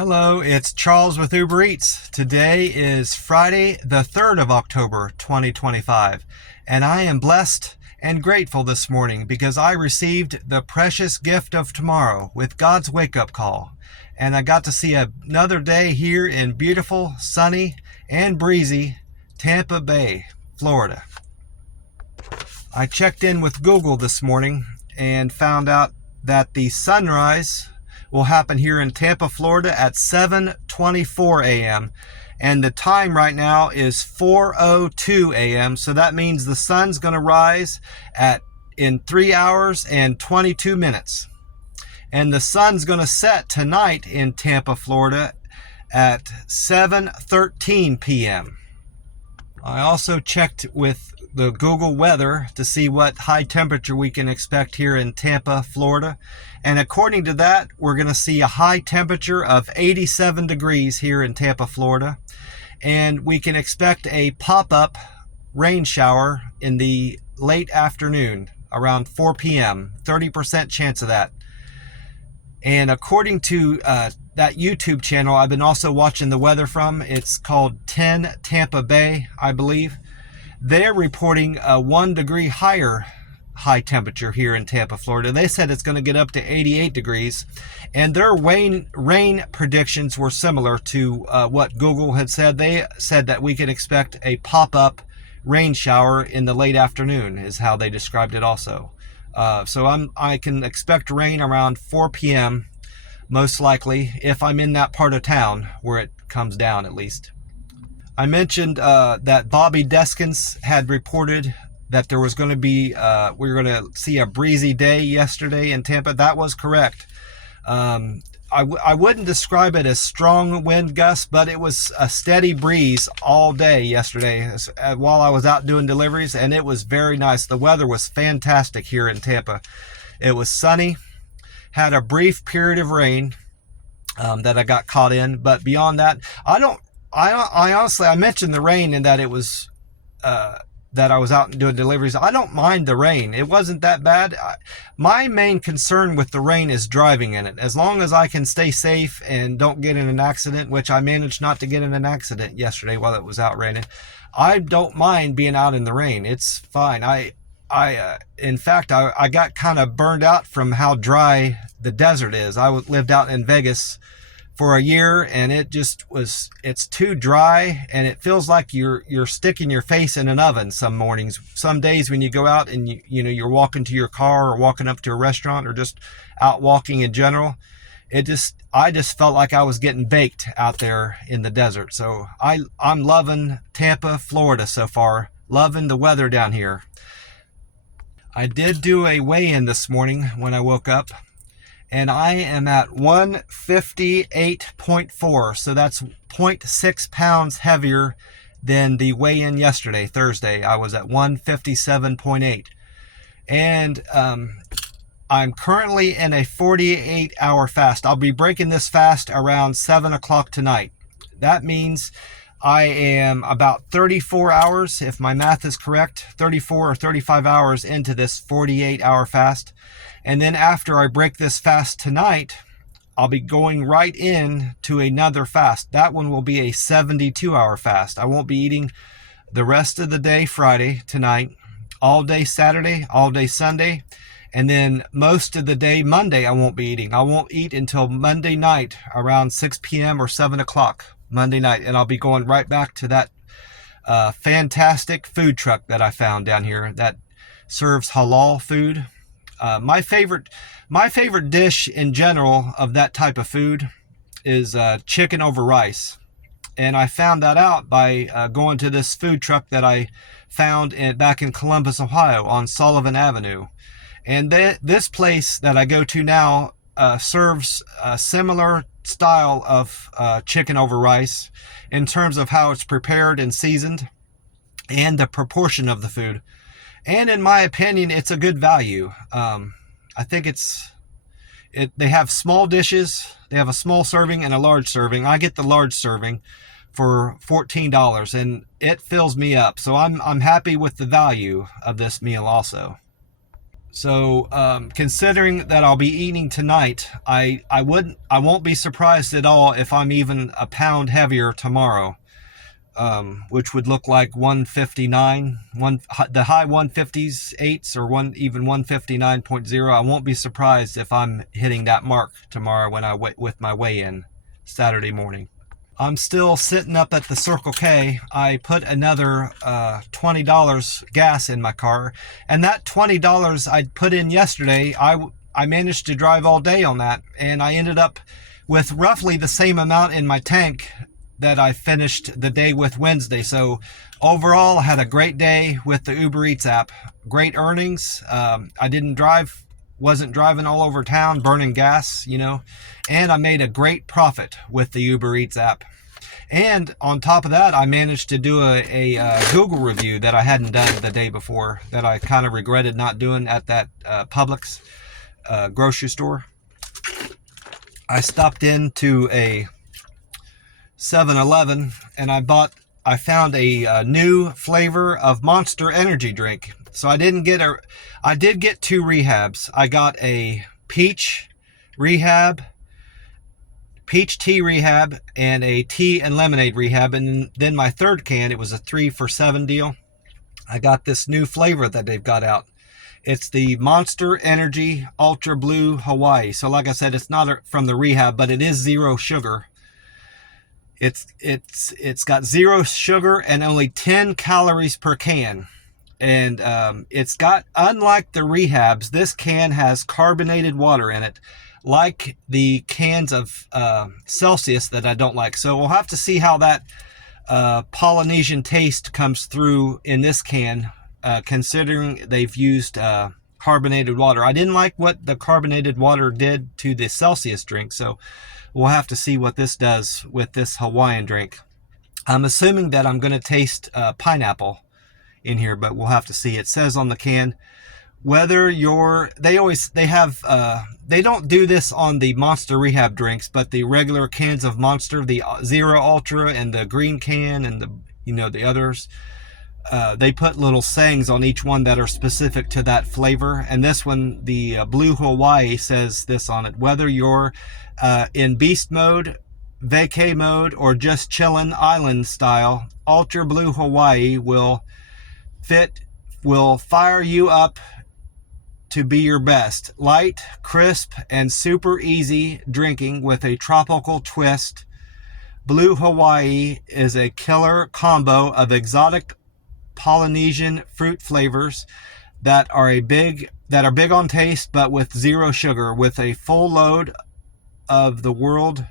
Hello, it's Charles with Uber Eats. Today is Friday, the 3rd of October, 2025, and I am blessed and grateful this morning because I received the precious gift of tomorrow with God's wake-up call, and I got to see another day here in beautiful, sunny, and breezy Tampa Bay, Florida. I checked in with Google this morning and found out that the sunrise will happen here in Tampa, Florida at 7:24 a.m. and the time right now is 4:02 a.m. so that means the sun's going to rise in 3 hours and 22 minutes. And the sun's going to set tonight in Tampa, Florida at 7:13 p.m. I also checked with the Google weather to see what high temperature we can expect here in Tampa, Florida. And according to that, we're going to see a high temperature of 87 degrees here in Tampa, Florida. And we can expect a pop-up rain shower in the late afternoon, around 4 p.m., 30% chance of that. And according to that YouTube channel I've been also watching the weather from, it's called 10 Tampa Bay, I believe. They're reporting a 1 degree higher high temperature here in Tampa, Florida. They said it's going to get up to 88 degrees, and their rain predictions were similar to what Google had said. They said that we can expect a pop-up rain shower in the late afternoon, is how they described it also. So I can expect rain around 4 p.m. most likely, if I'm in that part of town where it comes down at least. I mentioned that Bobby Deskins had reported that there was going to be, we were going to see a breezy day yesterday in Tampa. That was correct. I wouldn't describe it as strong wind gusts, but it was a steady breeze all day yesterday while I was out doing deliveries, and it was very nice. The weather was fantastic here in Tampa. It was sunny, had a brief period of rain that I got caught in, but beyond that, I honestly, I mentioned the rain and that it was, that I was out doing deliveries. I don't mind the rain. It wasn't that bad. My main concern with the rain is driving in it. As long as I can stay safe and don't get in an accident, which I managed not to get in an accident yesterday while it was out raining, I don't mind being out in the rain. It's fine. In fact, I got kind of burned out from how dry the desert is. I lived out in Vegas for a year, and it's too dry, and it feels like you're sticking your face in an oven some mornings. Some days when you go out and you're walking to your car or walking up to a restaurant or just out walking in general, I just felt like I was getting baked out there in the desert. So I'm loving Tampa, Florida so far, loving the weather down here. I did do a weigh-in this morning when I woke up, and I am at 158.4, so that's 0.6 pounds heavier than the weigh-in yesterday, Thursday. I was at 157.8, and I'm currently in a 48-hour fast. I'll be breaking this fast around 7 o'clock tonight. That means I am about 34 hours, if my math is correct, 34 or 35 hours into this 48-hour fast. And then after I break this fast tonight, I'll be going right in to another fast. That one will be a 72-hour fast. I won't be eating the rest of the day Friday tonight, all day Saturday, all day Sunday, and then most of the day Monday I won't be eating. I won't eat until Monday night around 6 p.m. or 7 o'clock Monday night, and I'll be going right back to that fantastic food truck that I found down here that serves halal food. My favorite dish in general of that type of food is chicken over rice. And I found that out by going to this food truck that I found back in Columbus, Ohio on Sullivan Avenue. And this place that I go to now serves a similar style of chicken over rice in terms of how it's prepared and seasoned and the proportion of the food. And in my opinion, it's a good value. I think they have small dishes. They have a small serving and a large serving. I get the large serving for $14, and it fills me up. So I'm happy with the value of this meal also. So considering that I'll be eating tonight, I won't be surprised at all if I'm even a pound heavier tomorrow, which would look like 159, the high 150s, 8s, or even 159.0. I won't be surprised if I'm hitting that mark tomorrow when with my weigh-in Saturday morning. I'm still sitting up at the Circle K. I put another $20 gas in my car, and that $20 I put in yesterday, I managed to drive all day on that, and I ended up with roughly the same amount in my tank that I finished the day with Wednesday. So overall, I had a great day with the Uber Eats app. Great earnings. I wasn't driving all over town burning gas, and I made a great profit with the Uber Eats app. And on top of that, I managed to do a Google review that I hadn't done the day before, that I kind of regretted not doing at that Publix grocery store. I stopped into a 7-Eleven and I found a new flavor of Monster Energy drink. So I did get 2 rehabs. I got a peach tea rehab, and a tea and lemonade rehab. And then my third can, it was a 3 for $7 deal. I got this new flavor that they've got out. It's the Monster Energy Ultra Blue Hawaii. So like I said, it's not from the rehab, but it is 0 sugar. It's got 0 sugar and only 10 calories per can. And it's got, unlike the rehabs, this can has carbonated water in it, like the cans of Celsius that I don't like. So we'll have to see how that Polynesian taste comes through in this can, considering they've used carbonated water. I didn't like what the carbonated water did to the Celsius drink, so we'll have to see what this does with this Hawaiian drink. I'm assuming that I'm going to taste pineapple in here, but we'll have to see. It says on the can, whether they don't do this on the Monster Rehab drinks, but the regular cans of Monster, the Zero Ultra and the green can and the others, they put little sayings on each one that are specific to that flavor. And this one, the Blue Hawaii, says this on it: whether you're in beast mode, vacay mode, or just chillin' island style, Ultra Blue Hawaii will fire you up to be your best. Light, crisp, and super easy drinking with a tropical twist. Blue Hawaii is a killer combo of exotic Polynesian fruit flavors that are big on taste, but with 0 sugar, with a full load of the world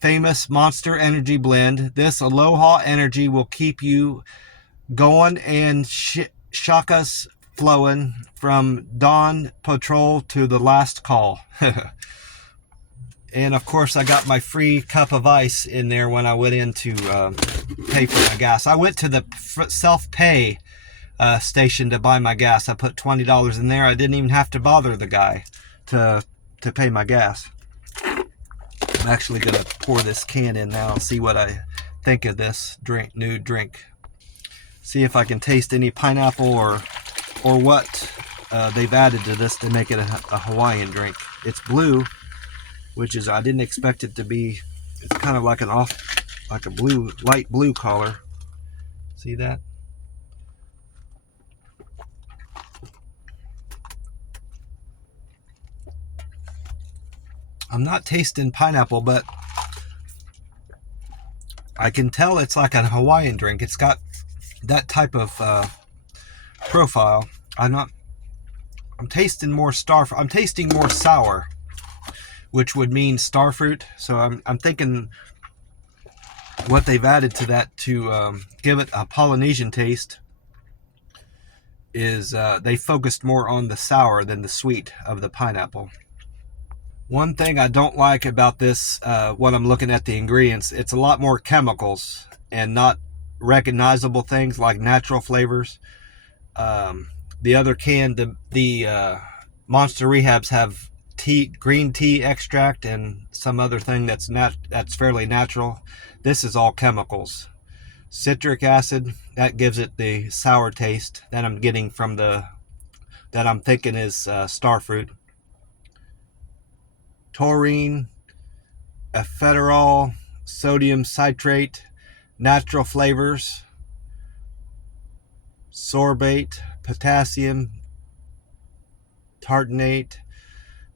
famous Monster Energy blend. This Aloha energy will keep you going and shakas flowing from dawn patrol to the last call. And of course, I got my free cup of ice in there when I went in to pay for my gas. I went to the self-pay station to buy my gas. I put $20 in there. I didn't even have to bother the guy to pay my gas. I'm actually going to pour this can in now and see what I think of this new drink. See if I can taste any pineapple or what they've added to this to make it a Hawaiian drink. It's blue, which is, I didn't expect it to be. It's kind of like a light blue color. See that? I'm not tasting pineapple, but I can tell it's like a Hawaiian drink. It's got that type of profile. I'm tasting more I'm tasting more sour, which would mean starfruit. So I'm thinking what they've added to that to give it a Polynesian taste is they focused more on the sour than the sweet of the pineapple. One thing I don't like about this, when I'm looking at the ingredients, it's a lot more chemicals and not recognizable things like natural flavors. The other can, the Monster Rehabs, have green tea extract and some other thing that's fairly natural. This is all chemicals. Citric acid, that gives it the sour taste that I'm getting from the that I'm thinking is starfruit. Taurine, ephedrol, sodium citrate, natural flavors, sorbate, potassium, tartanate,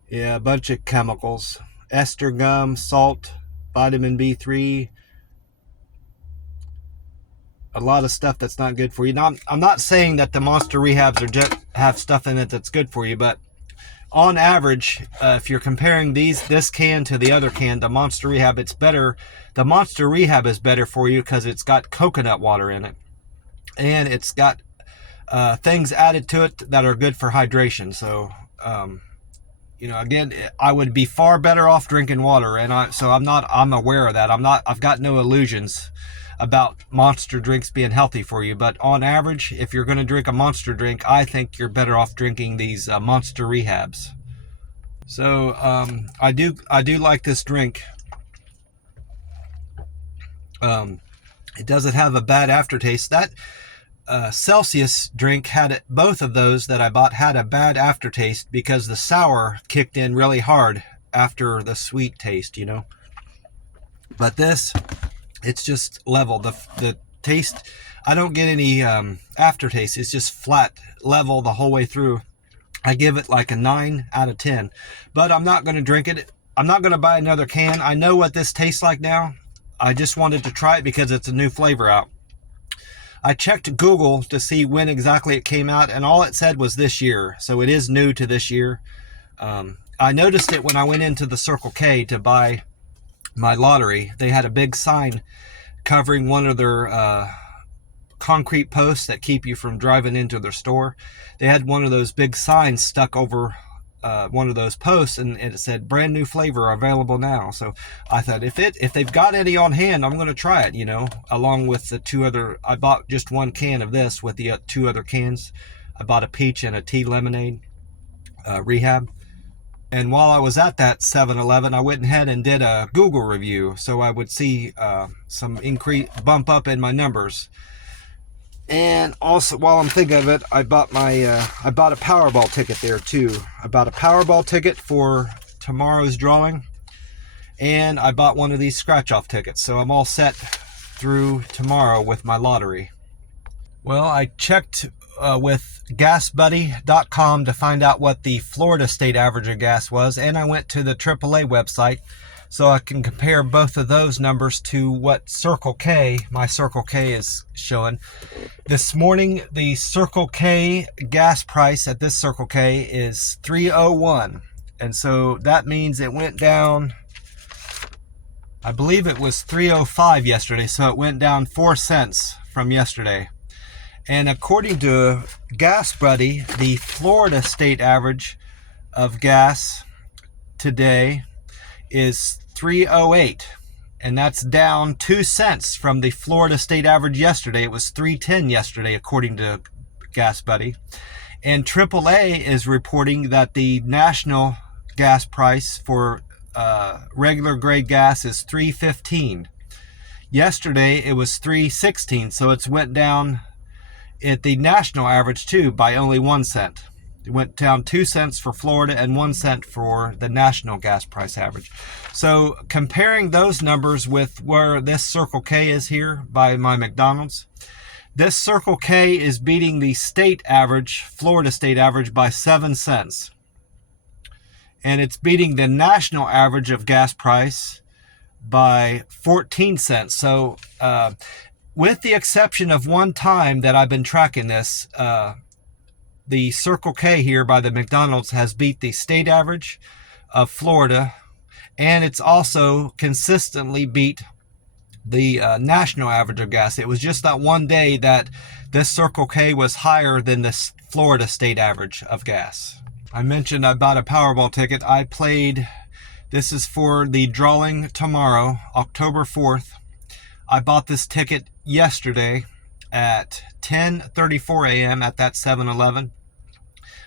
yeah, a bunch of chemicals, ester gum, salt, vitamin B3, a lot of stuff that's not good for you. Now, I'm not saying that the Monster Rehabs have stuff in it that's good for you, but on average, if you're comparing this can to the other can, the Monster Rehab, it's better. The Monster Rehab is better for you because it's got coconut water in it, and it's got things added to it that are good for hydration. So, again, I would be far better off drinking water, and I'm aware of that. I've got no illusions about Monster drinks being healthy for you, but on average, if you're going to drink a Monster drink, I think you're better off drinking these Monster Rehabs. So I do like this drink. It doesn't have a bad aftertaste. That Celsius drink both of those that I bought had a bad aftertaste because the sour kicked in really hard after the sweet taste, But this, it's just level. The taste, I don't get any aftertaste. It's just flat, level the whole way through. I give it like a 9 out of 10. But I'm not going to drink it. I'm not going to buy another can. I know what this tastes like now. I just wanted to try it because it's a new flavor out. I checked Google to see when exactly it came out, and all it said was this year. So it is new to this year. I noticed it when I went into the Circle K to buy my lottery. They had a big sign covering one of their concrete posts that keep you from driving into their store. They had one of those big signs stuck over one of those posts, and it said brand new flavor available now. So I thought if they've got any on hand, I'm going to try it, along with the two other. I bought just one can of this with the two other cans. I bought a peach and a tea lemonade rehab. And while I was at that 7-Eleven, I went ahead and did a Google review so I would see some bump up in my numbers. And also, while I'm thinking of it, I bought a Powerball ticket there too. I bought a Powerball ticket for tomorrow's drawing, and I bought one of these scratch-off tickets. So I'm all set through tomorrow with my lottery. Well, I checked with GasBuddy.com to find out what the Florida state average of gas was, and I went to the AAA website so I can compare both of those numbers to what my Circle K is showing. This morning, the Circle K gas price at this Circle K is $3.01, and so that means it went down. I believe it was $3.05 yesterday, so it went down 4 cents from yesterday. And according to Gas Buddy, the Florida state average of gas today is $3.08, and that's down 2 cents from the Florida state average yesterday. It was $3.10 yesterday, according to Gas Buddy. And AAA is reporting that the national gas price for regular grade gas is $3.15. Yesterday it was $3.16, so it's went down at the national average too by only 1 cent. It went down 2 cents for Florida and 1 cent for the national gas price average. So comparing those numbers with where this Circle K is here by my McDonald's, this Circle K is beating the state average, Florida state average, by 7 cents. And it's beating the national average of gas price by 14 cents. So with the exception of one time that I've been tracking this, the Circle K here by the McDonald's has beat the state average of Florida, and it's also consistently beat the national average of gas. It was just that one day that this Circle K was higher than the Florida state average of gas. I mentioned I bought a Powerball ticket. I played, this is for the drawing tomorrow, October 4th. I bought this ticket yesterday at 10:34 a.m. at that 7-Eleven.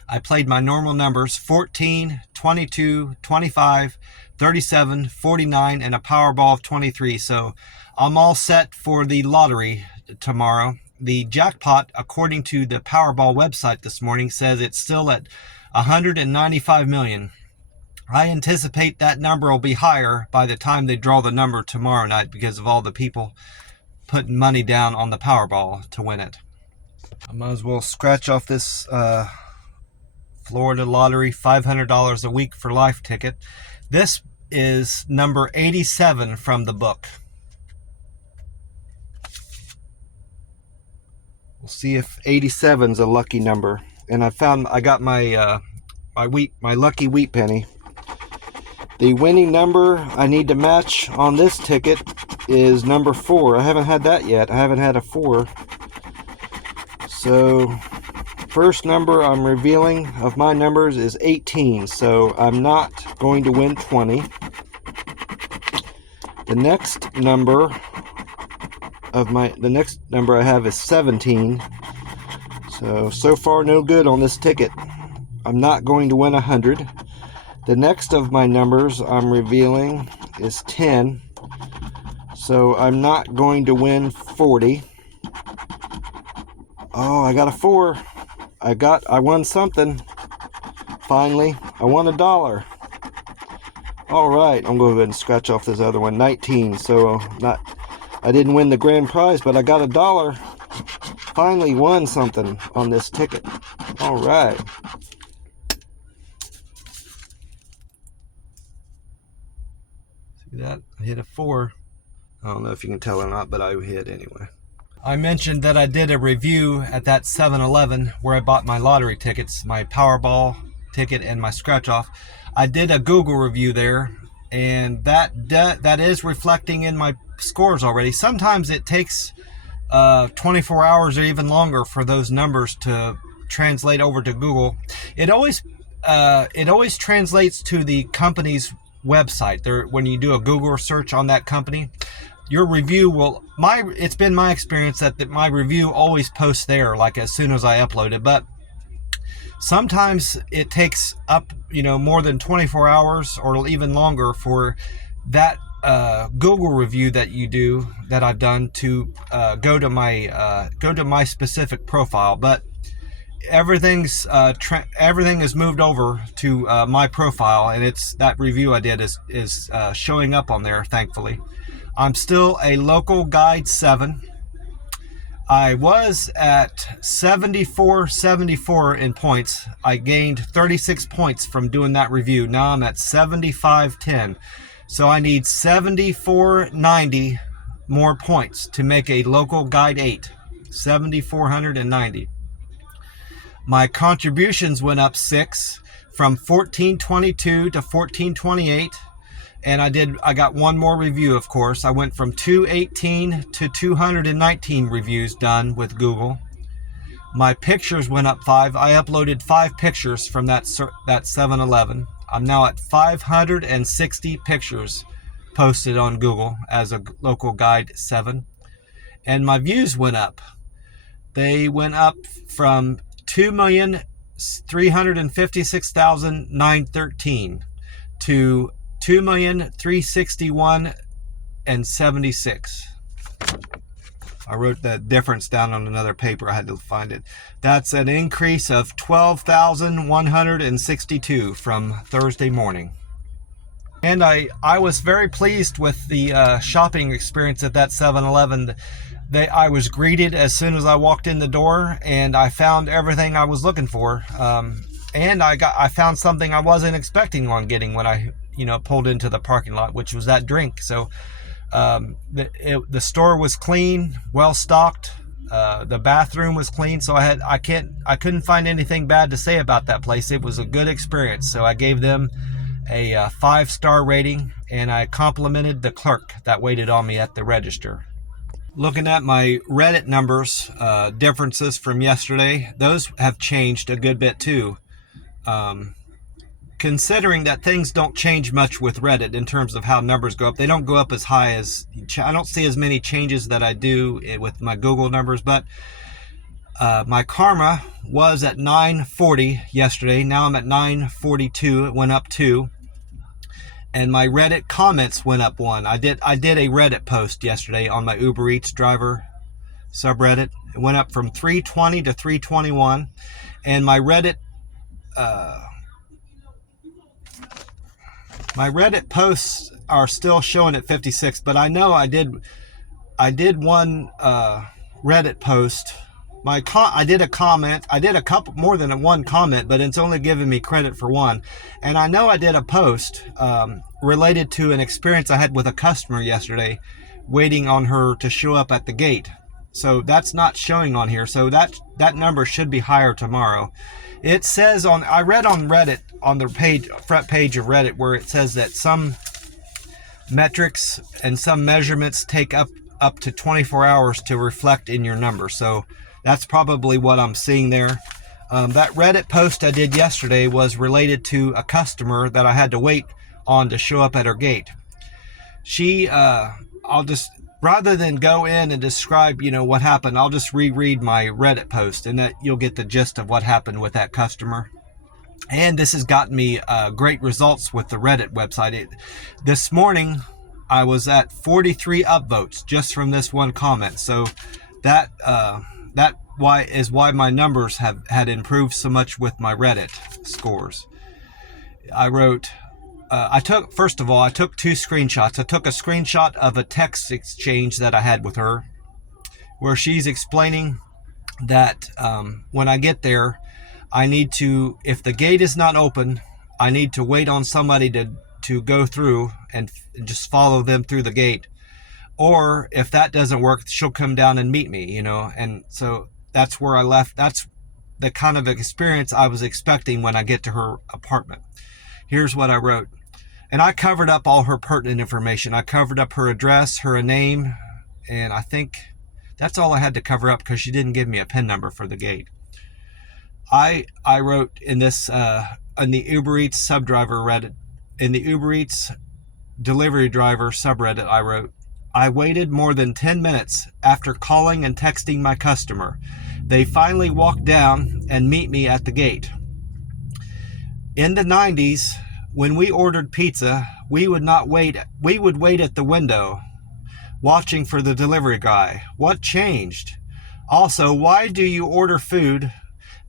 I played my normal numbers, 14, 22, 25, 37, 49, and a Powerball of 23. So I'm all set for the lottery tomorrow. the jackpot, according to the Powerball website this morning, says it's still at 195 million. I anticipate that number will be higher by the time they draw the number tomorrow night because of all the people putting money down on the Powerball to win it. I might as well scratch off this Florida Lottery $500 a week for life ticket. This is number 87 from the book. We'll see if 87 is a lucky number. And I got my my lucky wheat penny. The winning number I need to match on this ticket is number 4. I haven't had that yet. I haven't had a 4. So first number I'm revealing of my numbers is 18. So I'm not going to win 20. The next number I have is 17. So far no good on this ticket. I'm not going to win 100. The next of my numbers I'm revealing is 10. So I'm not going to win 40. Oh, I got a 4. I won something. Finally, I won $1. All right, I'm going to go ahead and scratch off this other one. 19. So I didn't win the grand prize, but I got $1. Finally won something on this ticket. All right. See that? I hit a 4. I don't know if you can tell or not, but I hit anyway. I mentioned that I did a review at that 7-Eleven where I bought my lottery tickets, my Powerball ticket and my scratch off. I did a Google review there, and that is reflecting in my scores already. Sometimes it takes 24 hours or even longer for those numbers to translate over to Google. It always translates to the company's website. When you do a Google search on that company, your review will, it's been my experience that my review always posts there, like as soon as I upload it. But sometimes it takes up, more than 24 hours or even longer for that Google review that I've done to go to my specific profile. But everything is moved over to my profile, and that review I did is showing up on there, thankfully. I'm still a local guide 7. I was at 74 in points. I gained 36 points from doing that review. Now I'm at 75.10. So I need 7490 more points to make a local guide 8. 7,490. My contributions went up 6 from 1422 to 1428. And I got one more review, of course. I went from 218 to 219 reviews done with Google. My pictures went up 5. I uploaded 5 pictures from that 7-Eleven. I'm now at 560 pictures posted on Google as a local guide 7. And my views went up. They went up from 2,356,913 to 2,361,076. I wrote the difference down on another paper. I had to find it. That's an increase of 12,162 from Thursday morning. And I was very pleased with the shopping experience at that 7-Eleven. I was greeted as soon as I walked in the door, and I found everything I was looking for. And I found something I wasn't expecting on getting when I pulled into the parking lot, which was that drink. So the store was clean, well stocked. The bathroom was clean, so I couldn't find anything bad to say about that place. It was a good experience. So I gave them a 5-star rating, and I complimented the clerk that waited on me at the register. Looking at my Reddit numbers, differences from yesterday, those have changed a good bit too. Considering that things don't change much with Reddit in terms of how numbers go up. They don't go up as high as, I don't see as many changes that I do with my Google numbers, but my karma was at 940 yesterday. Now I'm at 942. It went up 2. And my Reddit comments went up 1. I did a Reddit post yesterday on my Uber Eats driver subreddit. It went up from 320 to 321, and my Reddit posts are still showing at 56. But I know I did one Reddit post. I did a comment. I did a couple more than one comment, but it's only giving me credit for one. And I know I did a post related to an experience I had with a customer yesterday, waiting on her to show up at the gate. So that's not showing on here. So that number should be higher tomorrow. It says I read on Reddit, on the front page of Reddit, where it says that some metrics and some measurements take up to 24 hours to reflect in your number. So that's probably what I'm seeing there. That Reddit post I did yesterday was related to a customer that I had to wait on to show up at her gate. I'll just, rather than go in and describe, what happened, I'll just reread my Reddit post, and that you'll get the gist of what happened with that customer. And this has gotten me great results with the Reddit website. This morning, I was at 43 upvotes just from this one comment. So that is why my numbers had improved so much with my Reddit scores. I wrote, first of all, I took 2 screenshots. I took a screenshot of a text exchange that I had with her, where she's explaining that when I get there, I need to, if the gate is not open, I need to wait on somebody to go through and just follow them through the gate. Or if that doesn't work, she'll come down and meet me, And so that's where I left. That's the kind of experience I was expecting when I get to her apartment. Here's what I wrote. And I covered up all her pertinent information. I covered up her address, her name, and I think that's all I had to cover up, because she didn't give me a PIN number for the gate. I wrote in this, on the Uber Eats subdriver Reddit, in the Uber Eats delivery driver subreddit, I wrote, I waited more than 10 minutes after calling and texting my customer. They finally walked down and meet me at the gate. In the 90s, when we ordered pizza, we would wait at the window, watching for the delivery guy. What changed? Also, why do you order food?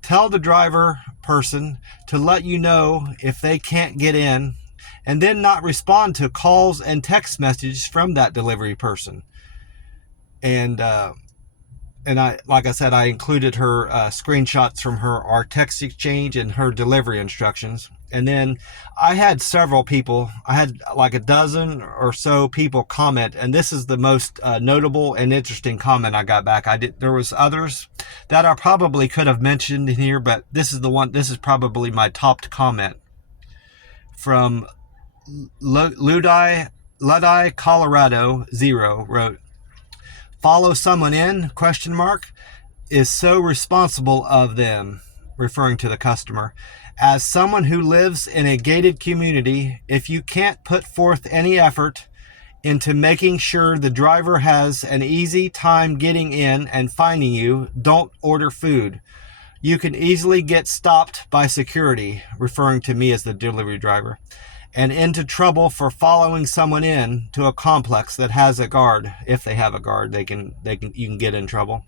Tell the driver person to let you know if they can't get in, and then not respond to calls and text messages from that delivery person. And I, like I said, I included her screenshots from our text exchange and her delivery instructions. And then I had several people, I had like a dozen or so people comment, and this is the most notable and interesting comment I got back. There was others that I probably could have mentioned in here, but this is probably my topped comment. From Luddie, Colorado 0 wrote, follow someone in, ? Is so responsible of them, referring to the customer. As someone who lives in a gated community, if you can't put forth any effort into making sure the driver has an easy time getting in and finding you, don't order food. You can easily get stopped by security, referring to me as the delivery driver, and into trouble for following someone in to a complex that has a guard. If they have a guard, you can get in trouble,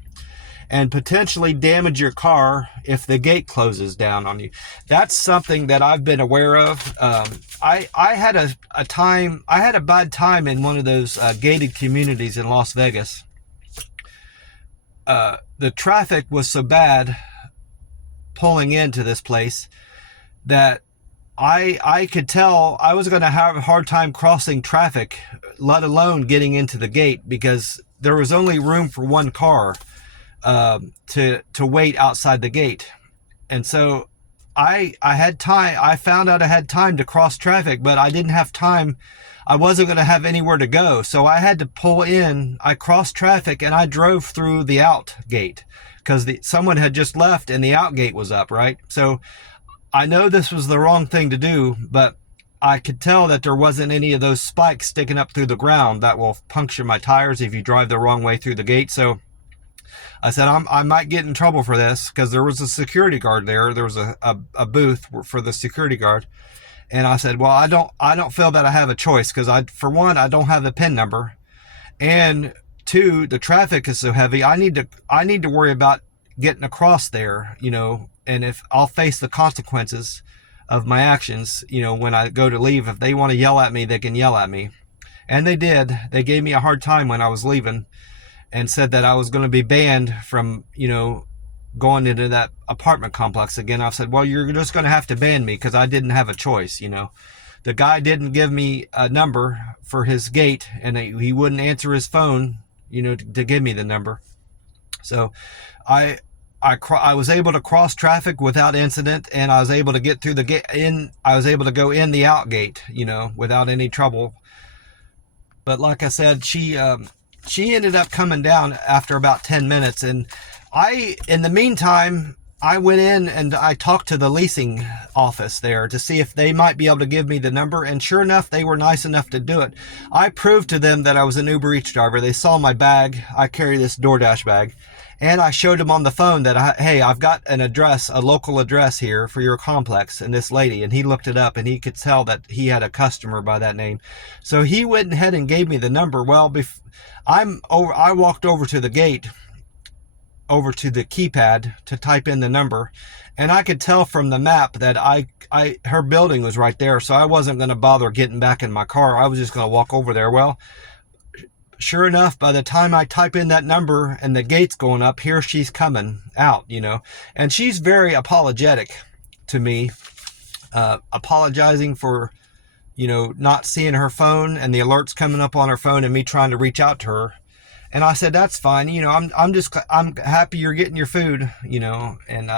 and potentially damage your car if the gate closes down on you. That's something that I've been aware of. I had a bad time in one of those gated communities in Las Vegas. The traffic was so bad pulling into this place that I could tell I was going to have a hard time crossing traffic, let alone getting into the gate, because there was only room for one car to wait outside the gate. And so I had time. I found out I had time to cross traffic, but I didn't have time. I wasn't going to have anywhere to go. So I had to pull in. I crossed traffic and I drove through the out gate, because someone had just left and the out gate was up, right? So I know this was the wrong thing to do, but I could tell that there wasn't any of those spikes sticking up through the ground that will puncture my tires if you drive the wrong way through the gate. So I said, I might get in trouble for this, because there was a security guard there. There was a booth for the security guard. And I said, well, I don't feel that I have a choice, because for one, I don't have the PIN number. And Two, the traffic is so heavy. I need to worry about getting across there, you know, and if I'll face the consequences of my actions, you know, when I go to leave. If they want to yell at me, they can yell at me. And they did. They gave me a hard time when I was leaving and said that I was going to be banned from, you know, going into that apartment complex again. I said, well, you're just going to have to ban me because I didn't have a choice, you know. The guy didn't give me a number for his gate, and he wouldn't answer his phone, you know, to give me the number. So I was able to cross traffic without incident, and I was able to get through the gate I was able to go in the out gate, you know, without any trouble. But like I said, she ended up coming down after about 10 minutes. And in the meantime, I went in and I talked to the leasing office there to see if they might be able to give me the number. And sure enough, they were nice enough to do it. I proved to them that I was an Uber Eats driver. They saw my bag. I carry this DoorDash bag. And I showed him on the phone that, hey, I've got an address, a local address here for your complex and this lady. And he looked it up and he could tell that he had a customer by that name. So he went ahead and gave me the number. Well, I walked over to the gate, over to the keypad to type in the number. And I could tell from the map that her building was right there. So I wasn't going to bother getting back in my car. I was just going to walk over there. Well, sure enough, by the time I type in that number and the gate's going up, here she's coming out, you know. And she's very apologetic to me, apologizing for, you know, not seeing her phone and the alerts coming up on her phone and me trying to reach out to her. And I said, that's fine. You know, I'm happy you're getting your food, you know, and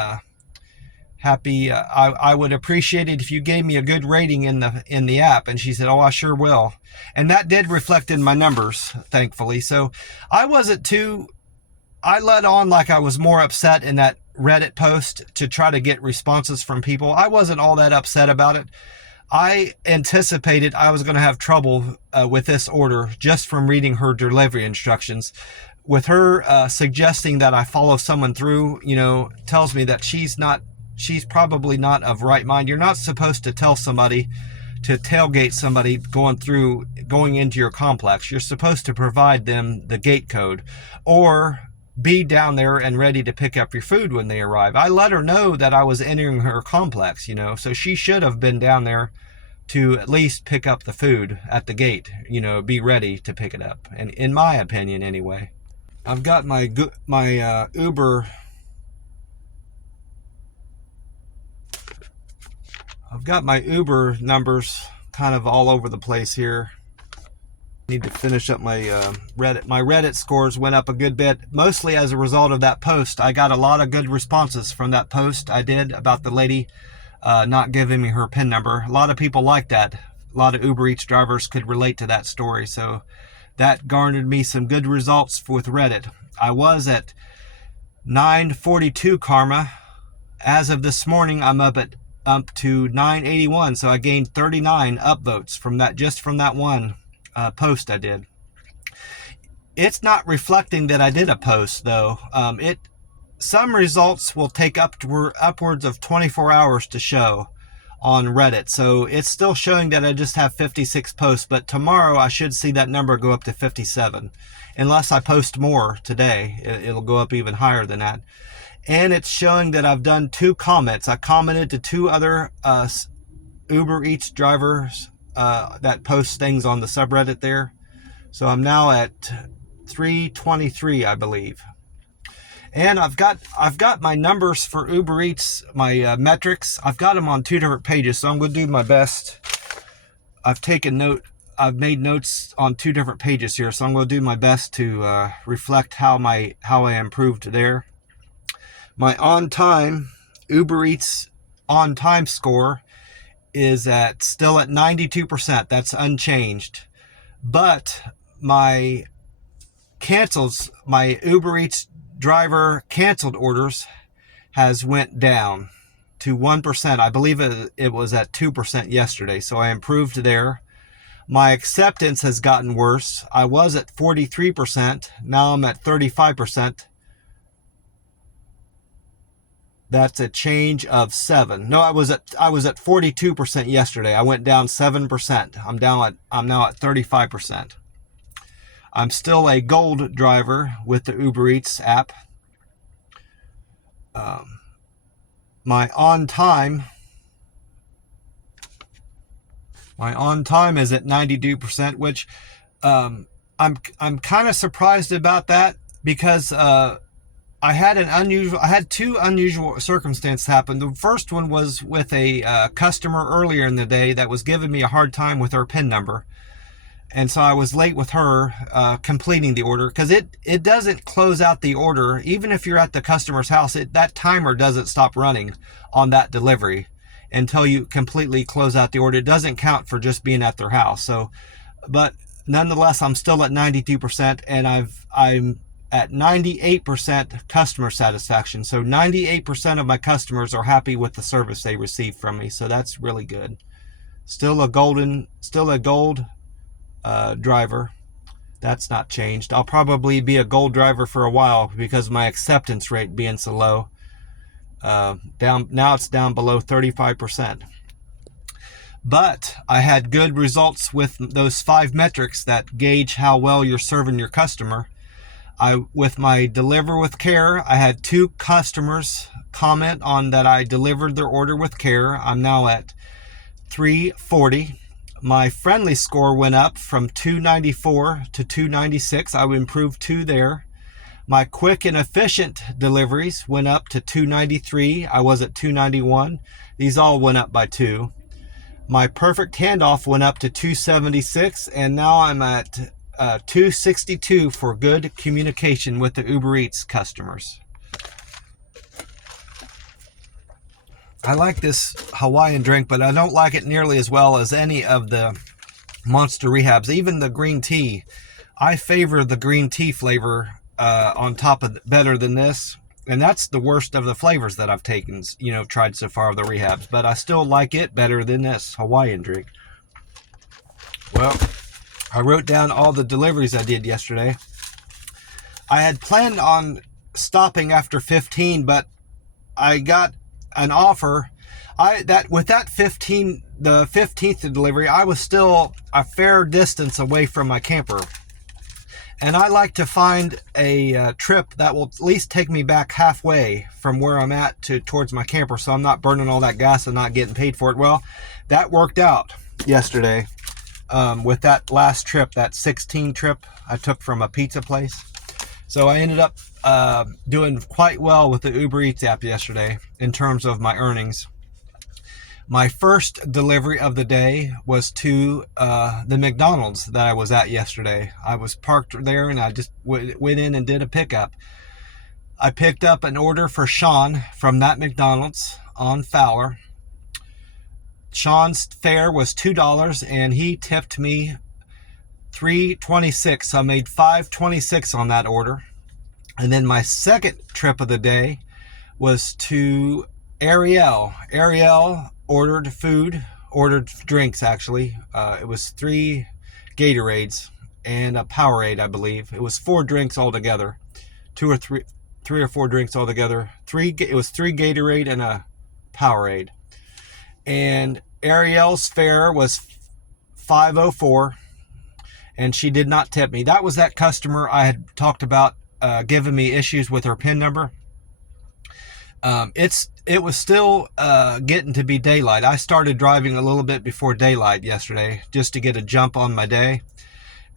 happy. I would appreciate it if you gave me a good rating in the app. And she said, oh, I sure will. And that did reflect in my numbers, thankfully. So I let on like I was more upset in that Reddit post to try to get responses from people. I wasn't all that upset about it. I anticipated I was going to have trouble with this order just from reading her delivery instructions. With her suggesting that I follow someone through, you know, tells me that she's probably not of right mind. You're not supposed to tell somebody to tailgate somebody going into your complex. You're supposed to provide them the gate code or be down there and ready to pick up your food when they arrive. I let her know that I was entering her complex, you know, so she should have been down there to at least pick up the food at the gate, you know, be ready to pick it up. And in my opinion, anyway, I've got my Uber. I've got my Uber numbers kind of all over the place here. Need to finish up my Reddit. My Reddit scores went up a good bit, mostly as a result of that post. I got a lot of good responses from that post I did about the lady not giving me her PIN number. A lot of people liked that. A lot of Uber Eats drivers could relate to that story. So that garnered me some good results with Reddit. I was at 942 karma. As of this morning, I'm up to 981. So I gained 39 upvotes from that one post I did. It's not reflecting that I did a post though. Some results will take upwards of 24 hours to show on Reddit. So it's still showing that I just have 56 posts, but tomorrow I should see that number go up to 57. Unless I post more today, it'll go up even higher than that. And it's showing that I've done 2 comments. I commented to 2 other Uber Eats drivers that post things on the subreddit there. So I'm now at 323, I believe. And I've got my numbers for Uber Eats, my metrics. I've got them on 2 different pages, so I'm going to do my best. I've made notes on 2 different pages here, so I'm going to do my best to reflect how I improved there. My Uber Eats on time score is still at 92%. That's unchanged. But my Uber Eats driver canceled orders has went down to 1%. I believe it was at 2% yesterday, so I improved there. My acceptance has gotten worse. I was at 43%. Now I'm at 35%. That's a change of 7. No, I was at 42% yesterday. I went down 7%. I'm now at 35%. I'm still a gold driver with the Uber Eats app. My on time is at 92%, which I'm kind of surprised about that, because I had two unusual circumstances happen. The first one was with a customer earlier in the day that was giving me a hard time with her PIN number. And so I was late with her completing the order, because it doesn't close out the order. Even if you're at the customer's house, that timer doesn't stop running on that delivery until you completely close out the order. It doesn't count for just being at their house. So, but nonetheless, I'm still at 92%, and I'm at 98% customer satisfaction. So 98% of my customers are happy with the service they receive from me. So that's really good. Still a gold driver. That's not changed. I'll probably be a gold driver for a while because of my acceptance rate being so low. Now it's down below 35%. But I had good results with those 5 metrics that gauge how well you're serving your customer. With my deliver with care, I had 2 customers comment on that I delivered their order with care. I'm now at 340. My friendly score went up from 294 to 296. I improved 2 there. My quick and efficient deliveries went up to 293. I was at 291. These all went up by 2. My perfect handoff went up to 276, and now I'm at 262 for good communication with the Uber Eats customers. I like this Hawaiian drink, but I don't like it nearly as well as any of the Monster Rehabs. Even the green tea, I favor the green tea flavor on top of better than this. And that's the worst of the flavors that I've taken, tried so far of the Rehabs. But I still like it better than this Hawaiian drink. Well, I wrote down all the deliveries I did yesterday. I had planned on stopping after 15, but I got an offer. With that 15, the 15th delivery, I was still a fair distance away from my camper. And I like to find a trip that will at least take me back halfway from where I'm at towards my camper, so I'm not burning all that gas and not getting paid for it. Well, that worked out yesterday with that last trip, that 16 trip I took from a pizza place. So I ended up doing quite well with the Uber Eats app yesterday in terms of my earnings. My first delivery of the day was to the McDonald's that I was at yesterday. I was parked there and I just went in and did a pickup. I picked up an order for Sean from that McDonald's on Fowler. Sean's fare was $2 and he tipped me $3.26. So I made $5.26 on that order. And then my second trip of the day was to Ariel. Ariel ordered drinks actually. It was 3 Gatorades and a Powerade, I believe. It was 4 drinks altogether. 3 or 4 drinks altogether. It was 3 Gatorade and a Powerade. And Ariel's fare was $5.04, and she did not tip me. That was that customer I had talked about giving me issues with her PIN number. It was still getting to be daylight. I started driving a little bit before daylight yesterday just to get a jump on my day.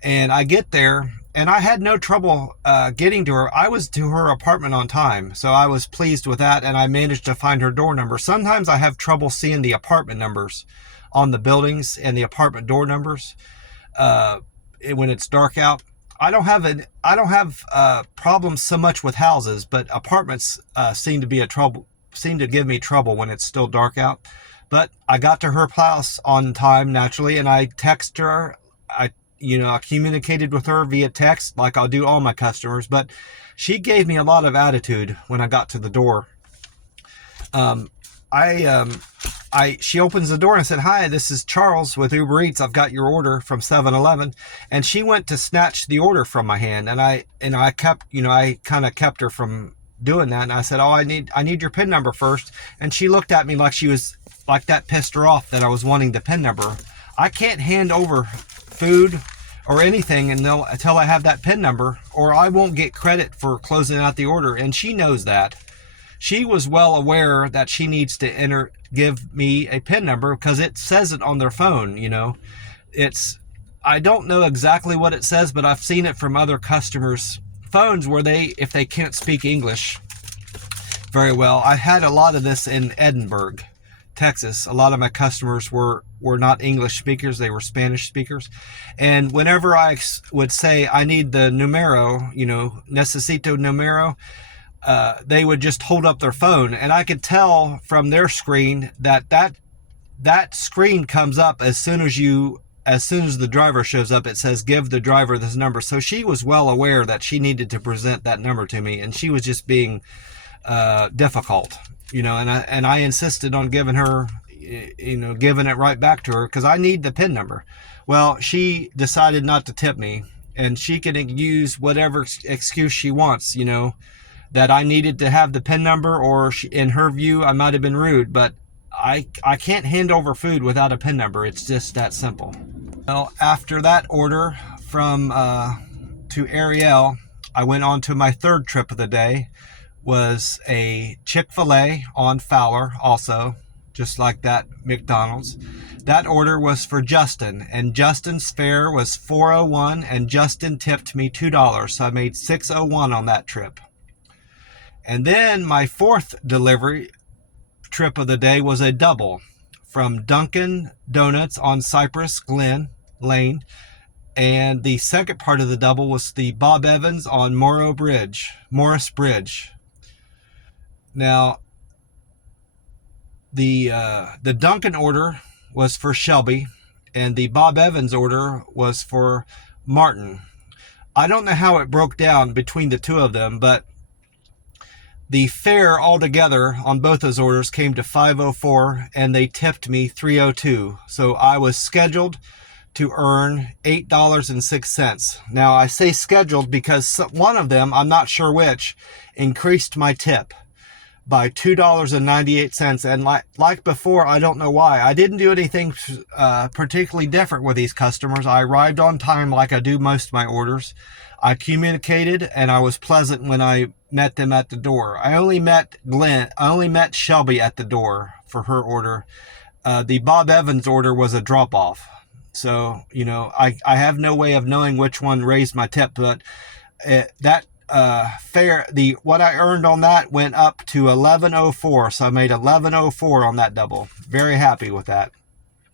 And I get there, and I had no trouble getting to her. I was to her apartment on time, so I was pleased with that, and I managed to find her door number. Sometimes I have trouble seeing the apartment numbers on the buildings and the apartment door numbers when it's dark out. I don't have problems so much with houses, but apartments seem to give me trouble when it's still dark out. But I got to her house on time naturally, and I text her. I communicated with her via text like I'll do all my customers, but she gave me a lot of attitude when I got to the door. She opens the door and I said, "Hi, this is Charles with Uber Eats. I've got your order from 7-Eleven." And she went to snatch the order from my hand, and I kind of kept her from doing that. And I said, "Oh, I need your PIN number first." And she looked at me like that pissed her off that I was wanting the PIN number. I can't hand over food or anything until I have that PIN number, or I won't get credit for closing out the order. And she knows that. She was well aware that she needs to give me a PIN number because it says it on their phone. I don't know exactly what it says, but I've seen it from other customers' phones where if they can't speak English very well. I had a lot of this in Edinburgh, Texas. A lot of my customers were not English speakers, they were Spanish speakers. And whenever I would say I need the numero, necesito numero, they would just hold up their phone, and I could tell from their screen that screen comes up as soon as the driver shows up. It says give the driver this number. So she was well aware that she needed to present that number to me, and she was just being difficult, and I insisted on giving it right back to her because I need the PIN number. Well, she decided not to tip me, and she could use whatever excuse she wants, that I needed to have the PIN number, or in her view, I might have been rude, but I can't hand over food without a PIN number. It's just that simple. Well, after that order from to Ariel, I went on to my third trip of the day. Was a Chick-fil-A on Fowler, also just like that McDonald's. That order was for Justin, and Justin's fare was $4.01, and Justin tipped me $2, so I made $6.01 on that trip. And then my fourth delivery trip of the day was a double from Dunkin' Donuts on Cypress Glen Lane, and the second part of the double was the Bob Evans on Morris Bridge. Now, the Dunkin' order was for Shelby, and the Bob Evans order was for Martin. I don't know how it broke down between the two of them, but the fare altogether on both those orders came to $5.04, and they tipped me $3.02. So I was scheduled to earn $8.06. Now, I say scheduled because one of them, I'm not sure which, increased my tip by $2.98. And like before, I don't know why. I didn't do anything particularly different with these customers. I arrived on time like I do most of my orders. I communicated, and I was pleasant when I met them at the door. I only met Shelby at the door for her order. The Bob Evans order was a drop-off. So, I have no way of knowing which one raised my tip, but that fare, what I earned on that went up to $11.04. So I made $11.04 on that double. Very happy with that.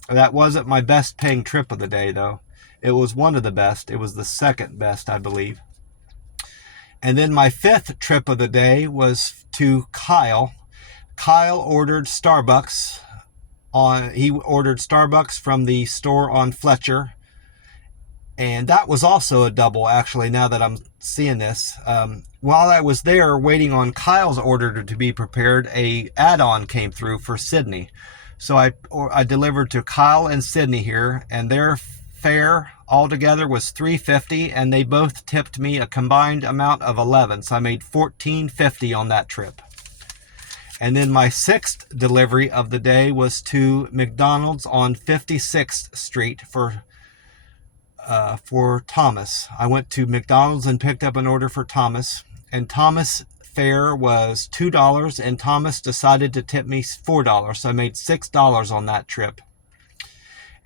That wasn't my best paying trip of the day, though. It was one of the best. It was the second best, I believe. And then my fifth trip of the day was to Kyle. Kyle ordered Starbucks. He ordered Starbucks from the store on Fletcher. And that was also a double, actually, now that I'm seeing this. While I was there waiting on Kyle's order to be prepared, a add-on came through for Sydney. So I delivered to Kyle and Sydney here, and their fare altogether was $3.50, and they both tipped me a combined amount of $11. So I made $14.50 on that trip. And then my sixth delivery of the day was to McDonald's on 56th Street for Thomas. I went to McDonald's and picked up an order for Thomas, and Thomas' fare was $2, and Thomas decided to tip me $4, so I made $6 on that trip.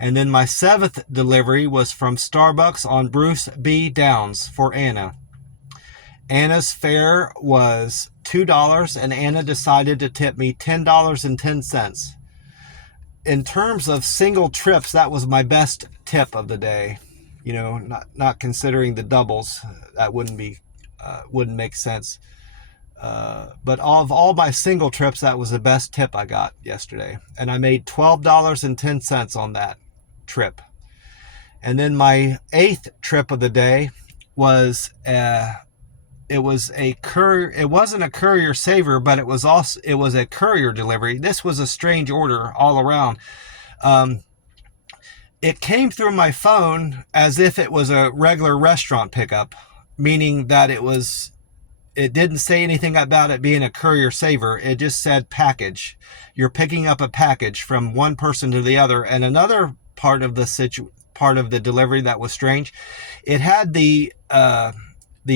And then my seventh delivery was from Starbucks on Bruce B. Downs for Anna. Anna's fare was $2, and Anna decided to tip me $10.10. In terms of single trips, that was my best tip of the day. Not considering the doubles, that wouldn't make sense. But of all my single trips, that was the best tip I got yesterday, and I made $12.10 on that trip. And then my eighth trip of the day was it wasn't a courier saver, but it was a courier delivery. This was a strange order all around. It came through my phone as if it was a regular restaurant pickup, meaning that it didn't say anything about it being a courier saver. It just said package. You're picking up a package from one person to the other. And another part of part of the delivery that was strange. It had the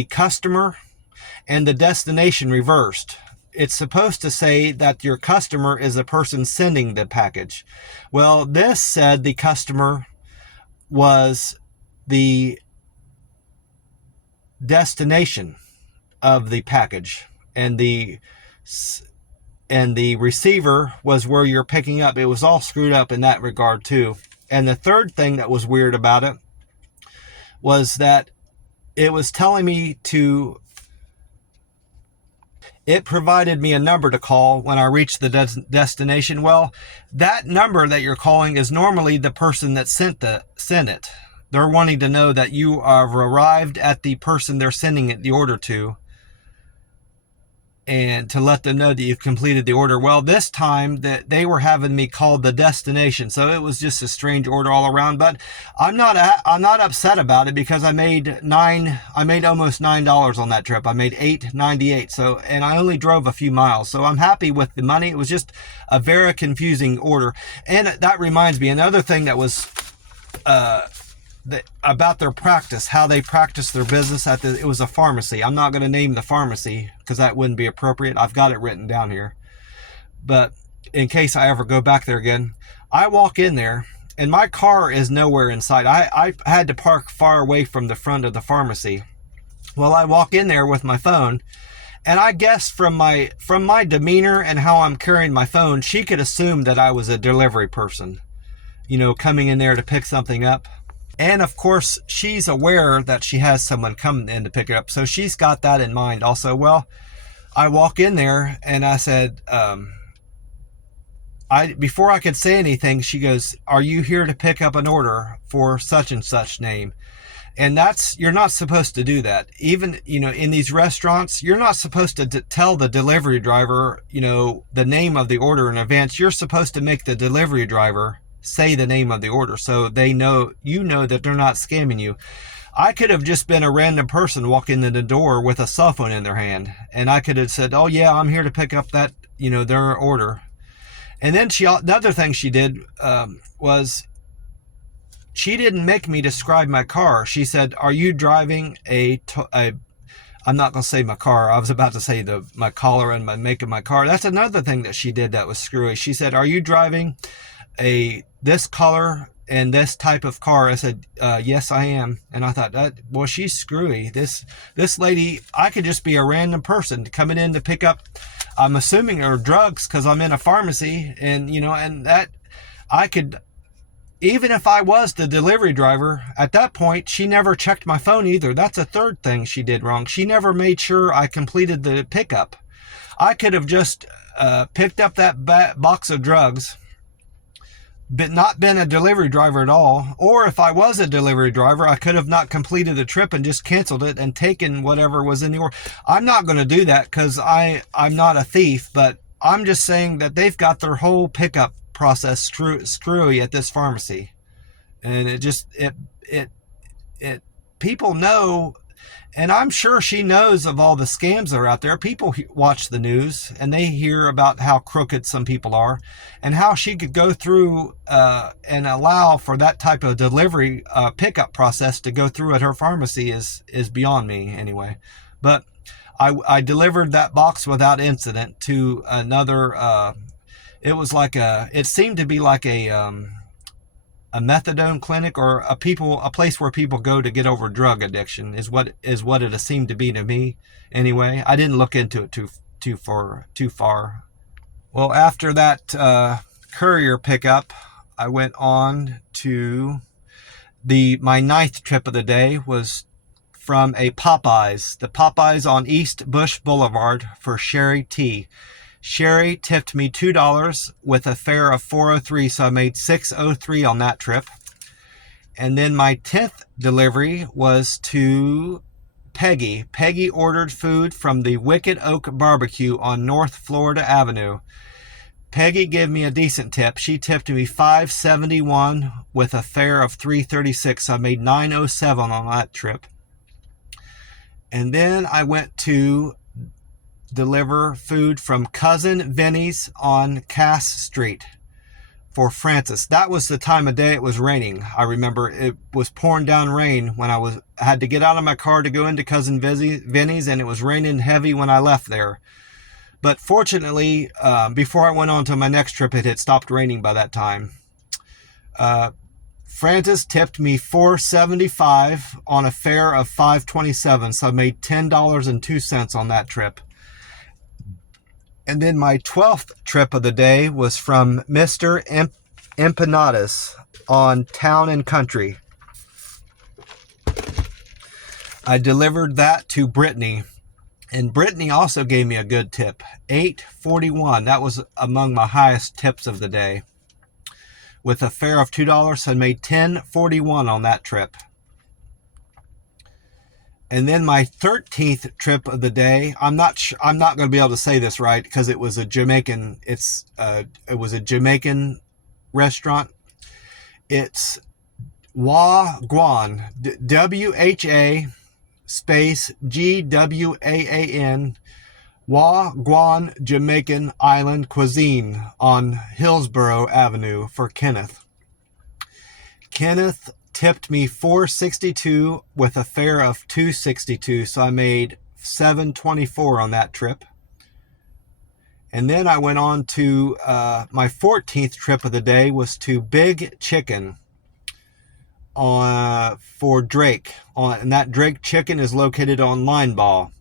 customer and the destination reversed. It's supposed to say that your customer is the person sending the package. Well, this said the customer was the destination of the package, and the receiver was where you're picking up. It was all screwed up in that regard too. And the third thing that was weird about it was that it was telling me it provided me a number to call when I reached the destination. Well, that number that you're calling is normally the person that sent it. They're wanting to know that you have arrived at the person they're sending it the order to, and to let them know that you've completed the order. Well, this time that they were having me call the destination, so it was just a strange order all around. But I'm not upset about it, because I made almost $9 on that trip. I made $8.98. So, and I only drove a few miles, so I'm happy with the money. It was just a very confusing order. And that reminds me, another thing that was about their practice, how they practice their business it was a pharmacy. I'm not going to name the pharmacy because that wouldn't be appropriate. I've got it written down here, but in case I ever go back there again, I walk in there and my car is nowhere inside. I had to park far away from the front of the pharmacy. Well, I walk in there with my phone, and I guess from my demeanor and how I'm carrying my phone, she could assume that I was a delivery person, coming in there to pick something up. And of course, she's aware that she has someone coming in to pick it up, so she's got that in mind also. Well, I walk in there and I said, before I could say anything, she goes, "Are you here to pick up an order for such and such name?" And you're not supposed to do that. Even, in these restaurants, you're not supposed to tell the delivery driver, the name of the order in advance. You're supposed to make the delivery driver say the name of the order, so they know that they're not scamming you. I could have just been a random person walking in the door with a cell phone in their hand, and I could have said, "Oh yeah, I'm here to pick up that, their order." And then another thing she did was she didn't make me describe my car. She said, "Are you driving I'm not going to say my car. I was about to say my color and my make of my car." That's another thing that she did that was screwy. She said, "Are you driving this color and this type of car?" I said, "Yes, I am." And I thought, well, she's screwy. This lady, I could just be a random person coming in to pick up, I'm assuming, her drugs, because I'm in a pharmacy, and and that I could, even if I was the delivery driver at that point, she never checked my phone either. That's a third thing she did wrong. She never made sure I completed the pickup. I could have just picked up that box of drugs, but not been a delivery driver at all. Or if I was a delivery driver, I could have not completed the trip and just canceled it and taken whatever was in the order. I'm not going to do that because I'm not a thief, but I'm just saying that they've got their whole pickup process screwy at this pharmacy. And people know, and I'm sure she knows of all the scams that are out there. People watch the news and they hear about how crooked some people are, and how she could go through and allow for that type of delivery pickup process to go through at her pharmacy is beyond me anyway. But I delivered that box without incident to another, it seemed to be like a methadone clinic, or a place where people go to get over drug addiction is what it seemed to be to me anyway. I didn't look into it too far. Well, after that courier pickup, I went on to my ninth trip of the day was from a Popeyes. The Popeyes on East Bush Boulevard for Sherry T. Sherry tipped me $2 with a fare of $4.03, so I made $6.03 on that trip. And then my 10th delivery was to Peggy. Peggy ordered food from the Wicked Oak Barbecue on North Florida Avenue. Peggy gave me a decent tip. She tipped me $5.71 with a fare of $3.36, so I made $9.07 on that trip. And then I went to deliver food from Cousin Vinny's on Cass Street for Francis. That was the time of day it was raining. I remember it was pouring down rain when I had to get out of my car to go into Cousin Vinny's, and it was raining heavy when I left there. But fortunately, before I went on to my next trip, it had stopped raining by that time. Francis tipped me $4.75 on a fare of $5.27, so I made $10.02 on that trip. And then my 12th trip of the day was from Mr. Empanadas on Town and Country. I delivered that to Brittany, and Brittany also gave me a good tip, $8.41. That was among my highest tips of the day. With a fare of $2, I made $10.41 on that trip. And then my 13th trip of the day, I'm not going to be able to say this right because it was a Jamaican. It was a Jamaican restaurant. It's Wagwan, WHA space GWAAN, Wagwan Jamaican Island Cuisine on Hillsborough Avenue for Kenneth. Kenneth tipped me $4.62 with a fare of $2.62, so I made $7.24 on that trip. And then I went on to my 14th trip of the day was to Big Chicken for Drake. And that Drake Chicken is located on Line Ball.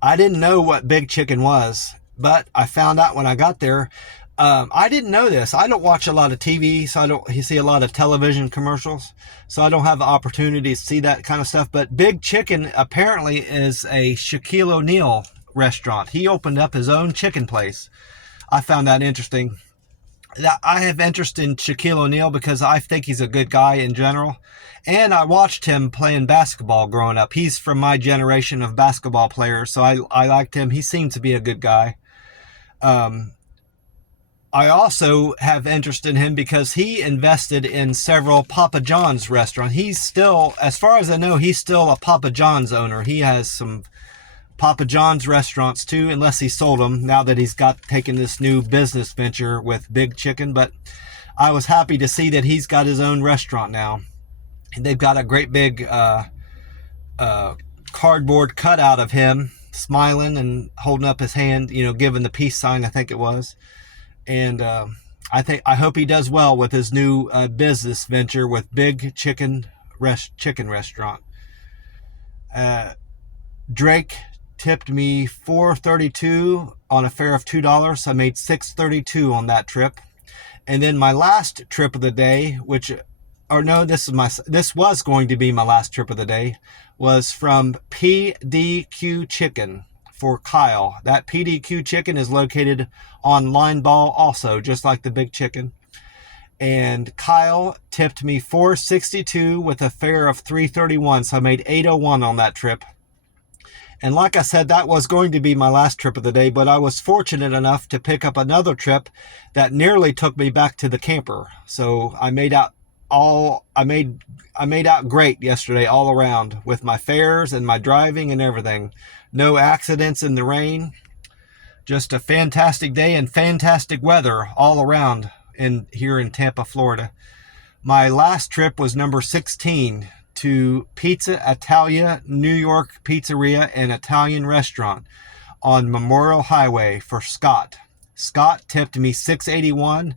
I didn't know what Big Chicken was, but I found out when I got there. I didn't know this. I don't watch a lot of TV, so I don't see a lot of television commercials, so I don't have the opportunity to see that kind of stuff. But Big Chicken apparently is a Shaquille O'Neal restaurant. He opened up his own chicken place. I found that interesting. I have interest in Shaquille O'Neal because I think he's a good guy in general. And I watched him playing basketball growing up. He's from my generation of basketball players, so I liked him. He seemed to be a good guy. I also have interest in him because he invested in several Papa John's restaurants. He's still, as far as I know, he's still a Papa John's owner. He has some Papa John's restaurants too, unless he sold them now that he's taken this new business venture with Big Chicken. But I was happy to see that he's got his own restaurant now. And they've got a great big cardboard cutout of him smiling and holding up his hand, giving the peace sign, I think it was. And I hope he does well with his new business venture with Big Chicken restaurant. Drake tipped me $4.32 on a fare of $2, so I made $6.32 on that trip. And then my last trip of the day, this was going to be my last trip of the day, was from PDQ Chicken for Kyle. That PDQ Chicken is located on Line Ball also, just like the Big Chicken. And Kyle tipped me $4.62 with a fare of $3.31, so I made $8.01 on that trip. And like I said, that was going to be my last trip of the day, but I was fortunate enough to pick up another trip that nearly took me back to the camper. So I made out great yesterday all around with my fares and my driving and everything. No accidents in the rain. Just a fantastic day and fantastic weather all around here in Tampa, Florida. My last trip was number 16 to Pizza Italia New York Pizzeria and Italian Restaurant on Memorial Highway for Scott. Scott tipped me $6.81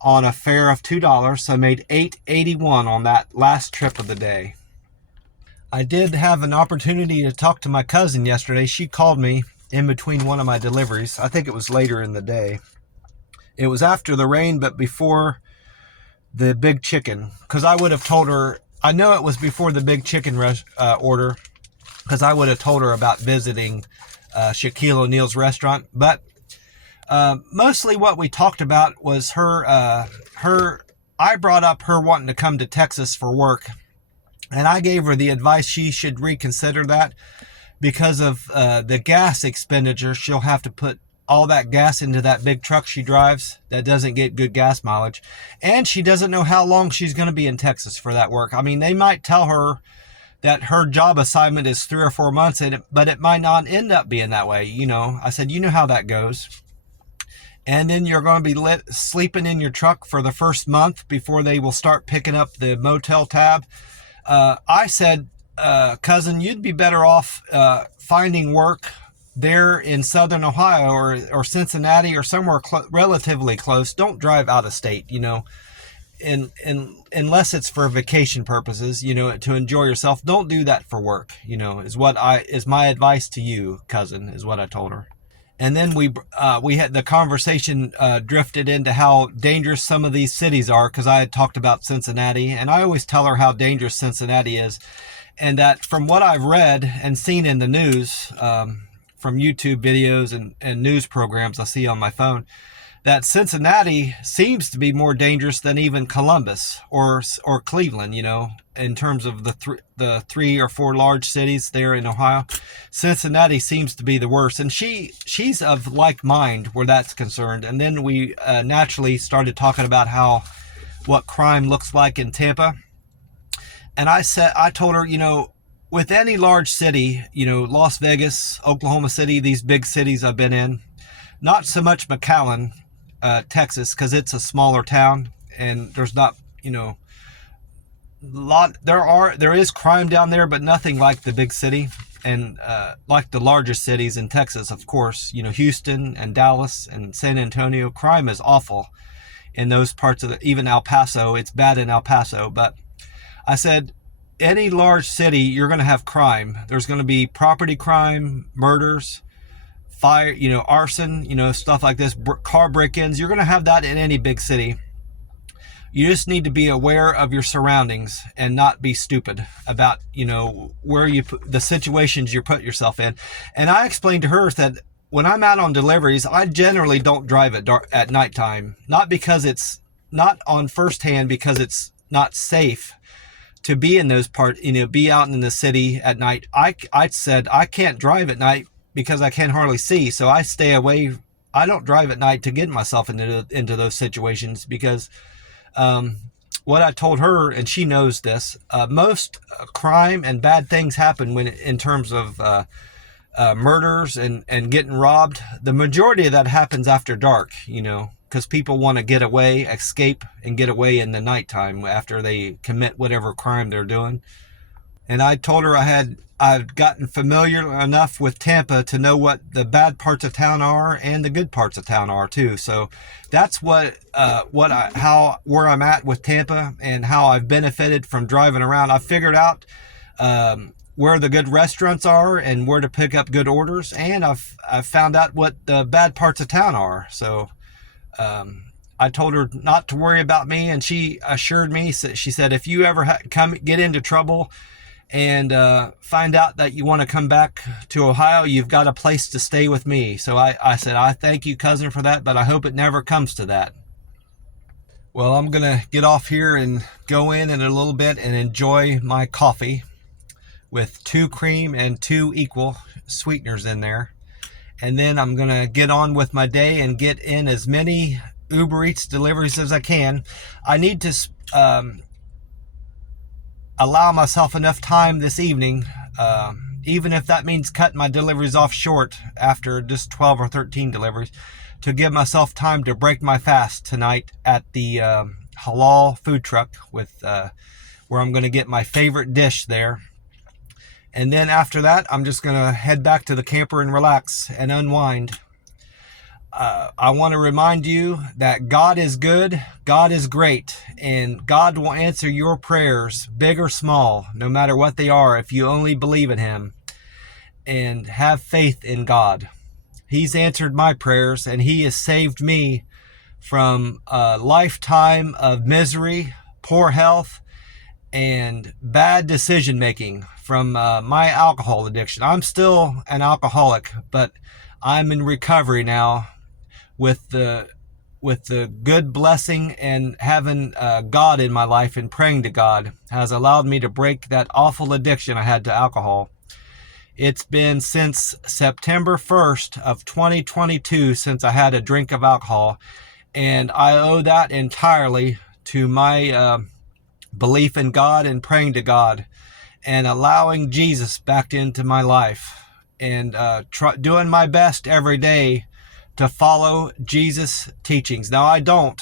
on a fare of $2, so I made $8.81 on that last trip of the day. I did have an opportunity to talk to my cousin yesterday. She called me in between one of my deliveries. I think it was later in the day. It was after the rain, but before the Big Chicken, because I would have told her, I know it was before the Big Chicken order, because I would have told her about visiting Shaquille O'Neal's restaurant. But mostly what we talked about was I brought up her wanting to come to Texas for work. And I gave her the advice she should reconsider that because of the gas expenditure. She'll have to put all that gas into that big truck she drives that doesn't get good gas mileage. And she doesn't know how long she's going to be in Texas for that work. I mean, they might tell her that her job assignment is 3 or 4 months, but it might not end up being that way. I said, you know how that goes. and then you're going to be sleeping in your truck for the first month before they will start picking up the motel tab. I said, cousin, you'd be better off finding work there in southern Ohio or Cincinnati or somewhere relatively close. Don't drive out of state, unless it's for vacation purposes, to enjoy yourself. Don't do that for work, is my advice to you, cousin, is what I told her. And then we had the conversation drifted into how dangerous some of these cities are, because I had talked about Cincinnati, and I always tell her how dangerous Cincinnati is, and that from what I've read and seen in the news, from YouTube videos and news programs I see on my phone, that Cincinnati seems to be more dangerous than even Columbus or Cleveland, in terms of the 3 or 4 large cities there in Ohio. Cincinnati seems to be the worst, and she's of like mind where that's concerned. And then we naturally started talking about what crime looks like in Tampa. And I told her, with any large city, Las Vegas, Oklahoma City, these big cities I've been in, not so much McAllen, Texas, because it's a smaller town and there's not, there is crime down there, but nothing like the big city and like the largest cities in Texas, of course. Houston and Dallas and San Antonio, crime is awful in those parts of even El Paso. It's bad in El Paso. But I said, any large city, you're going to have crime. There's going to be property crime, murders, fire, arson, stuff like this, car break-ins. You're going to have that in any big city. You just need to be aware of your surroundings and not be stupid about, where the situations you put yourself in. And I explained to her that when I'm out on deliveries, I generally don't drive at nighttime, not because it's not on firsthand, because it's not safe to be in those parts, be out in the city at night. I said I can't drive at night because I can hardly see, so I stay away. I don't drive at night to get myself into those situations, because what I told her, and she knows this, most crime and bad things happen in terms of murders and getting robbed. The majority of that happens after dark, because people want to get away, escape, and get away in the nighttime after they commit whatever crime they're doing. And I told her I've gotten familiar enough with Tampa to know what the bad parts of town are and the good parts of town are too. So that's where I'm at with Tampa and how I've benefited from driving around. I've figured out where the good restaurants are and where to pick up good orders, and I've found out what the bad parts of town are. So I told her not to worry about me, and she assured me. She said, if you ever get into trouble and find out that you want to come back to Ohio, you've got a place to stay with me. So I said, I thank you, cousin, for that, but I hope it never comes to that. Well, I'm going to get off here and go in a little bit and enjoy my coffee with 2 cream and 2 equal sweeteners in there. And then I'm going to get on with my day and get in as many Uber Eats deliveries as I can. I need to allow myself enough time this evening, even if that means cutting my deliveries off short after just 12 or 13 deliveries, to give myself time to break my fast tonight at the halal food truck where I'm going to get my favorite dish there. And then after that, I'm just going to head back to the camper and relax and unwind. I want to remind you that God is good, God is great, and God will answer your prayers, big or small, no matter what they are, if you only believe in Him and have faith in God. He's answered my prayers, and He has saved me from a lifetime of misery, poor health, and bad decision making from my alcohol addiction. I'm still an alcoholic, but I'm in recovery now with the good blessing, and having God in my life and praying to God has allowed me to break that awful addiction I had to alcohol. It's been since September 1st of 2022 since I had a drink of alcohol, and I owe that entirely to my belief in God and praying to God and allowing Jesus back into my life, and doing my best every day to follow Jesus' teachings. Now I do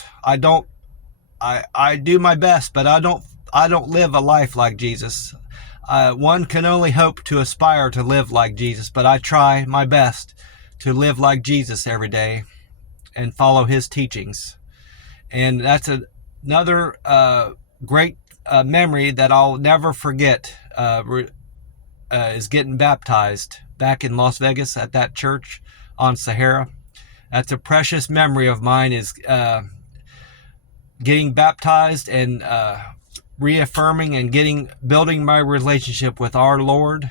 my best, but I don't live a life like Jesus. One can only hope to aspire to live like Jesus, but I try my best to live like Jesus every day and follow his teachings. And that's another great memory that I'll never forget, is getting baptized back in Las Vegas at that church on Sahara. That's a precious memory of mine, is getting baptized and reaffirming and building my relationship with our Lord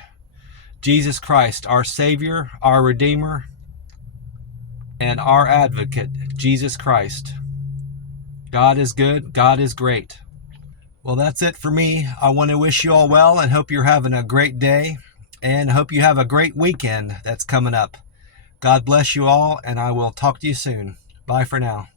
Jesus Christ, our Savior, our Redeemer, and our Advocate, Jesus Christ. God is good. God is great. Well, that's it for me. I want to wish you all well and hope you're having a great day, and hope you have a great weekend that's coming up. God bless you all, and I will talk to you soon. Bye for now.